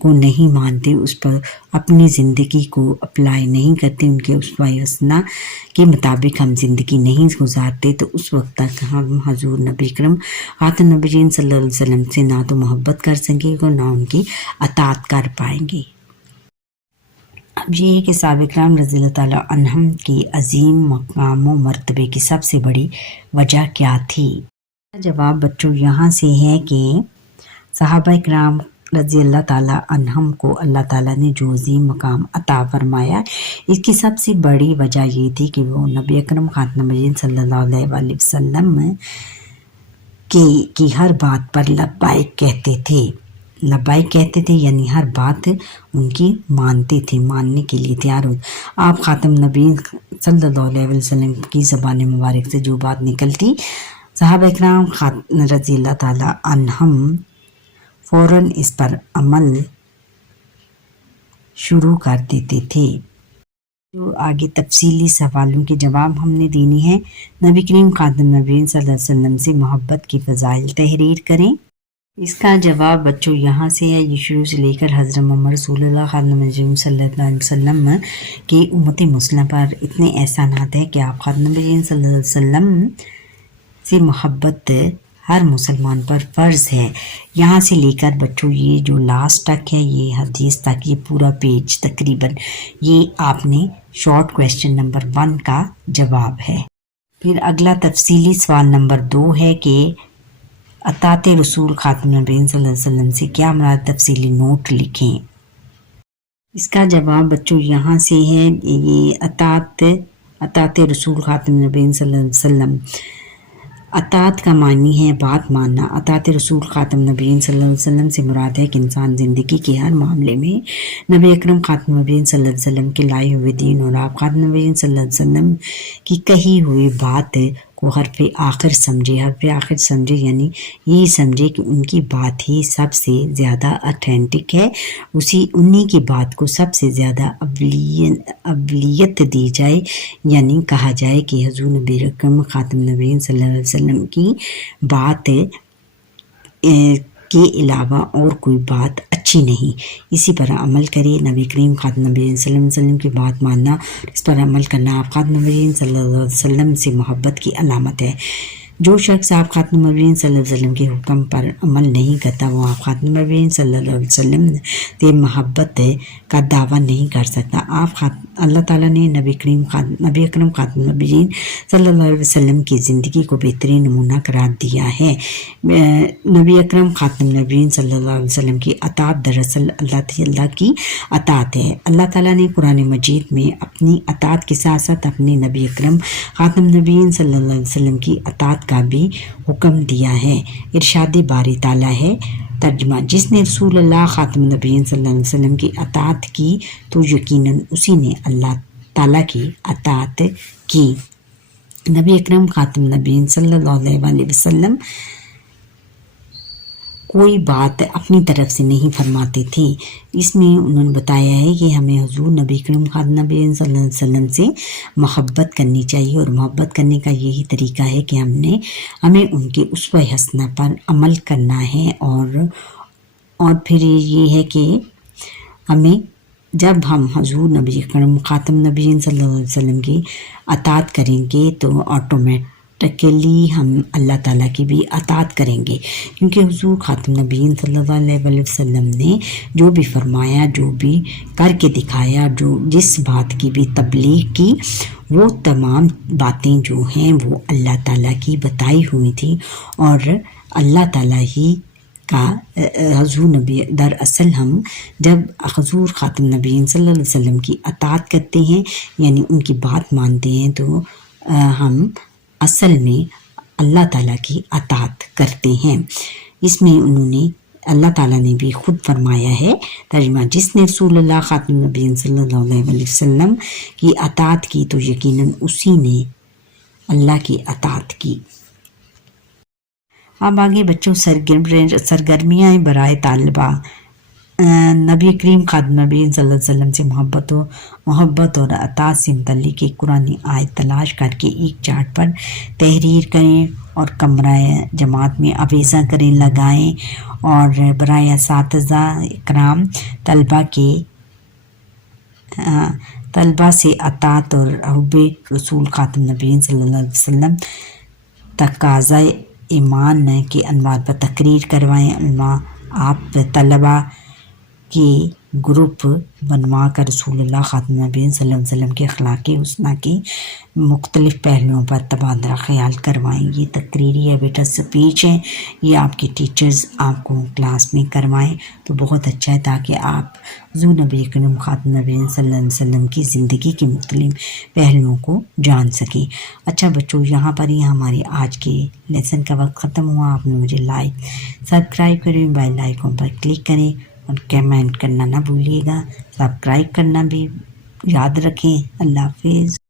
کو نہیں مانتے، اس پر اپنی زندگی کو اپلائی نہیں کرتے، ان کے اسوہ حسنہ کے مطابق ہم زندگی نہیں گزارتے، تو اس وقت تک ہم حضور نبی کرم خاتم النبیین صلی اللہ علیہ وسلم سے نہ تو محبت کر سکیں گے اور نہ ان کی اطاعت کر پائیں گے۔ اب یہ ہے کہ صحابہ کرام رضی اللہ تعالیٰ عنہم کی عظیم مقام و مرتبے کی سب سے بڑی وجہ کیا تھی؟ جواب بچوں یہاں سے ہے کہ صحابہ کرام رضی اللہ تعالیٰ عنہم کو اللہ تعالیٰ نے جو عظیم مقام عطا فرمایا، اس کی سب سے بڑی وجہ یہ تھی کہ وہ نبی اکرم خاتم النبیین صلی اللہ علیہ وآلہ وسلم کی ہر بات پر لبیک کہتے تھے۔ لبیک کہتے تھے یعنی ہر بات ان کی مانتے تھے، ماننے کے لیے تیار ہو۔ آپ خاتم النبیین صلی اللہ علیہ وسلم کی زبان مبارک سے جو بات نکلتی، صحابہ اکرام رضی اللہ تعالیٰ عنہم فوراً اس پر عمل شروع کر دیتے تھے۔ جو آگے تفصیلی سوالوں کے جواب ہم نے دینے ہیں۔ نبی کریم خاتم النبیین صلی اللہ علیہ وسلم سے محبت کی فضائل تحریر کریں۔ اس کا جواب بچوں یہاں سے ہے، یہ شروع سے لے کر حضرت محمد رسول اللہ خاتم النبیین صلی اللہ علیہ وسلم کی امت مسلمہ پر اتنے احسانات ہیں کہ آپ خاتم النبیین صلی اللہ علیہ وسلم سے محبت ہر مسلمان پر فرض ہے۔ یہاں سے لے کر بچوں یہ جو لاسٹ تک ہے، یہ حدیث تک، یہ پورا پیج تقریباً یہ آپ نے شارٹ کویسچن نمبر 1 کا جواب ہے۔ پھر اگلا تفصیلی سوال نمبر 2 ہے کہ اطاعت رسول خاتم النبیین صلی اللہ علیہ وسلم سے کیا مراد، تفصیلی نوٹ لکھیں۔ اس کا جواب بچوں یہاں سے ہے، یہ اطاعت رسول خاتم النبیین صلی اللہ علیہ وسلم، اطاعت کا معنی ہے بات ماننا۔ اطاعت رسول خاتم النبیین صلی اللہ علیہ وسلم سے مراد ہے کہ انسان زندگی کے ہر معاملے میں نبی اکرم خاتم النبیین صلی اللہ علیہ وسلم کے لائے ہوئے دین اور آپ خاتم النبیین صلی اللہ علیہ وسلم کی کہی ہوئی بات کو حرف آخر سمجھے۔ حرف آخر سمجھے یعنی یہی سمجھے کہ ان کی بات ہی سب سے زیادہ اتھینٹک ہے، انہی کی بات کو سب سے زیادہ اولیت دی جائے، یعنی کہا جائے کہ حضور نبی اکرم خاتم النبیین صلی اللہ علیہ وسلم کی بات کے علاوہ اور کوئی بات اچھی نہیں، اسی پر عمل کرے۔ نبی کریم خاتم النبیین صلی اللہ علیہ وسلم کی بات ماننا، اس پر عمل کرنا آپ خاتم النبیین صلی اللہ علیہ وسلم سے محبت کی علامت ہے۔ جو شخص آپ خاتم النبیین صلی اللہ علیہ وسلم کے حکم پر عمل نہیں کرتا، وہ آپ خاتم النبیین صلی اللہ علیہ وسلم سے محبت کا دعویٰ نہیں کر سکتا۔ اللہ تعالیٰ نے نبی اکرم خاتم النبیین صلی اللہ علیہ وسلم کی زندگی کو بہترین نمونہ قرار دیا ہے۔ نبی اکرم خاتم النبیین صلی اللہ علیہ وسلم کی اطاعت دراصل اللہ کی اطاعت ہے۔ اللہ تعالیٰ نے قرآن مجید میں اپنی اطاعت کے ساتھ ساتھ اپنے نبی اکرم خاتم النبیین صلی اللہ علیہ وسلم کی اطاعت کا بھی حکم دیا ہے۔ ارشاد باری تعالیٰ ہے، ترجمہ: جس نے رسول اللہ خاتم النبیین صلی اللہ علیہ وسلم کی اطاعت کی تو یقیناً اسی نے اللہ تعالیٰ کی اطاعت کی۔ نبی اکرم خاتم النبیین صلی اللہ علیہ وآلہ وسلم کوئی بات اپنی طرف سے نہیں فرماتے تھے، اس میں انہوں نے بتایا ہے کہ ہمیں حضور نبی کریم خاتم النبیین صلی اللہ علیہ وسلم سے محبت کرنی چاہیے، اور محبت کرنے کا یہی طریقہ ہے کہ ہمیں ان کے اسوہ حسنہ پر عمل کرنا ہے، اور پھر یہ ہے کہ جب ہم حضور نبی کریم خاتم النبیین صلی اللہ علیہ وسلم کی اطاعت کریں گے تو آٹومیٹکلی ہم اللہ تعالیٰ کی بھی اطاعت کریں گے، کیونکہ حضور خاتم النبیین صلی اللہ علیہ وسلم نے جو بھی فرمایا، جو بھی کر کے دکھایا، جس بات کی بھی تبلیغ کی، وہ تمام باتیں جو ہیں وہ اللہ تعالیٰ کی بتائی ہوئی تھی، اور اللہ تعالیٰ ہی کا حضور نبی دراصل ہم جب حضور خاتم النبیین صلی اللہ علیہ وسلم کی اطاعت کرتے ہیں، یعنی ان کی بات مانتے ہیں، تو ہم اصل میں اللہ تعالیٰ کی اطاعت کرتے ہیں۔ اس میں اللہ تعالیٰ نے بھی خود فرمایا ہے، ترجمہ: جس نے رسول اللہ خاتم النبیین صلی اللہ علیہ وسلم کی اطاعت کی تو یقیناً اسی نے اللہ کی اطاعت کی۔ اب آگے بچوں سرگرمیاں برائے طالبہ نبی کریم خاتم النبیین صلی اللہ علیہ وسلم سے محبت اور اطاعت سے متعلق ایک قرآن آیت تلاش کر کے ایک چارٹ پر تحریر کریں اور کمرہ جماعت میں آویزاں کریں، لگائیں، اور برائے اساتذہ اکرام طلبہ سے اطاعت اور حب رسول خاتم نبیین صلی اللہ علیہ وسلم تقاضۂ ایمان کے عنوان پر تقریر کروائیں۔ علماء آپ طلبہ کے گروپ بنوا کر رسول اللہ خاتم نبیین صلی اللہ علیہ وسلم کے اخلاقی حسنہ کی مختلف پہلوؤں پر تبادلہ خیال کروائیں۔ یہ تقریری ہے بیٹا اسپیچ ہے، یہ آپ کے ٹیچرز آپ کو کلاس میں کروائیں تو بہت اچھا ہے، تاکہ آپ حضور نبی کریم خاتم نبیین صلی اللہ علیہ وسلم کی زندگی کے مختلف پہلوؤں کو جان سکیں۔ اچھا بچوں، یہاں پر ہی ہماری آج کے لیسن کا وقت ختم ہوا۔ آپ نے مجھے لائک سبسکرائب کریں، بیل آئیکن پر کلک کریں اور کمنٹ کرنا نہ بھولیے گا، سبسکرائب کرنا بھی یاد رکھیں۔ اللہ حافظ۔